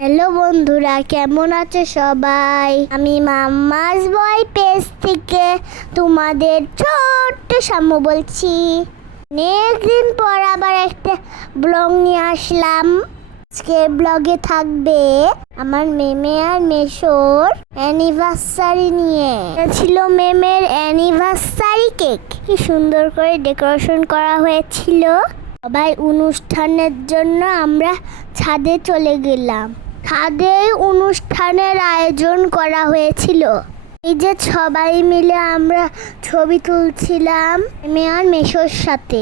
Hello বন্ধুরা, কেমন আছো সবাই? আমি মাম্মাস বয় পেজ থেকে তোমাদের ছোট্ট সাম্য বলছি। অনেক দিন পর আবার একটা ব্লগ নিয়ে আসলাম। আজকে ব্লগে থাকবে আমার মেমে আর মেশোর অ্যানিভার্সারি নিয়ে। এটা ছিল মেমের অ্যানিভার্সারি কেক। কি সুন্দর করে ডেকোরেশন করা হয়েছিল। সবাই অনুষ্ঠানের জন্য আমরা ছাদে চলে গেলাম। ছাদে অনুষ্ঠানের আয়োজন করা হয়েছিল। এই যে সবাই মিলে আমরা ছবি তুলছিলাম মেয়ে আর মেশোর সাথে।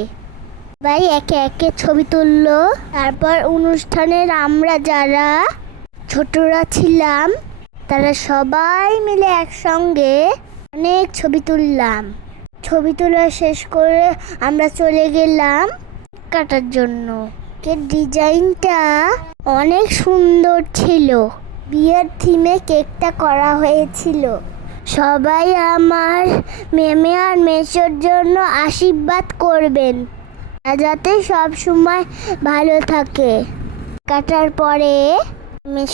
সবাই একে একে ছবি তুললো। তারপর অনুষ্ঠানের আমরা যারা ছোটরা ছিলাম তারা সবাই মিলে একসঙ্গে অনেক ছবি তুললাম। ছবি তোলা শেষ করে আমরা চলে গেলাম কাটার জন্য। কেক ডিজাইনটা অনেক সুন্দর ছিল। বিয়ের থিমে কেকটা করা হয়েছিল। সবাই আমার মেমে আর মেশোর জন্য আশীর্বাদ করবেন যাতে সব সময় ভালো থাকে। কাটার পরে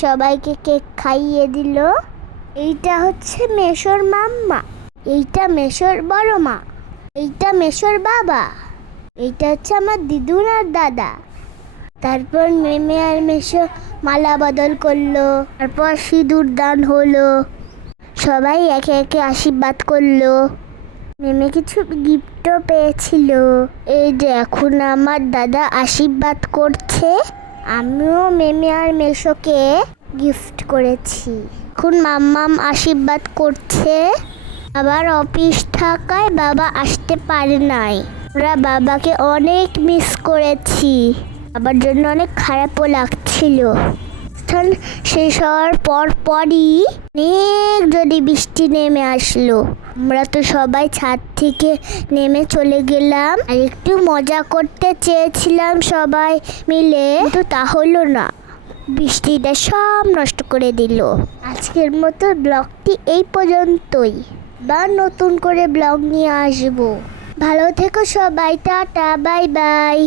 সবাইকে কেক খাইয়ে দিল। এইটা হচ্ছে মেশোর মাম্মা, এইটা মেশোর বড় মা, এইটা মেশোর বাবা, এইটা হচ্ছে আমার দিদুন আর দাদা। তারপর মেমে আর মেশো মালা বদল করলো। তারপর সিঁদুর দান হলো। সবাই একে একে আশীর্বাদ করলো। মেমে কিছু গিফটও পেয়েছিল। এই যে এখন আমার দাদা আশীর্বাদ করছে। আমিও মেমে আর মেশোকে গিফট করেছি। এখন মাম্মাম আশীর্বাদ করছে। আবার অফিস থাকায় বাবা আসতে পারে নাই। আমরা বাবাকে অনেক মিস করেছি। বাবার জন্য অনেক খারাপও লাগছিল। শেষ হওয়ার পরই অনেক যদি বৃষ্টি নেমে আসলো। আমরা তো সবাই ছাদ থেকে নেমে চলে গেলাম। আর একটু মজা করতে চেয়েছিলাম সবাই মিলে, কিন্তু তা হলো না। বৃষ্টিটা সব নষ্ট করে দিল। আজকের মতো ব্লগটি এই পর্যন্তই। বা নতুন করে ব্লগ নিয়ে আসবো। ভালো থেকো সবাই, টাটা, বাই বাই।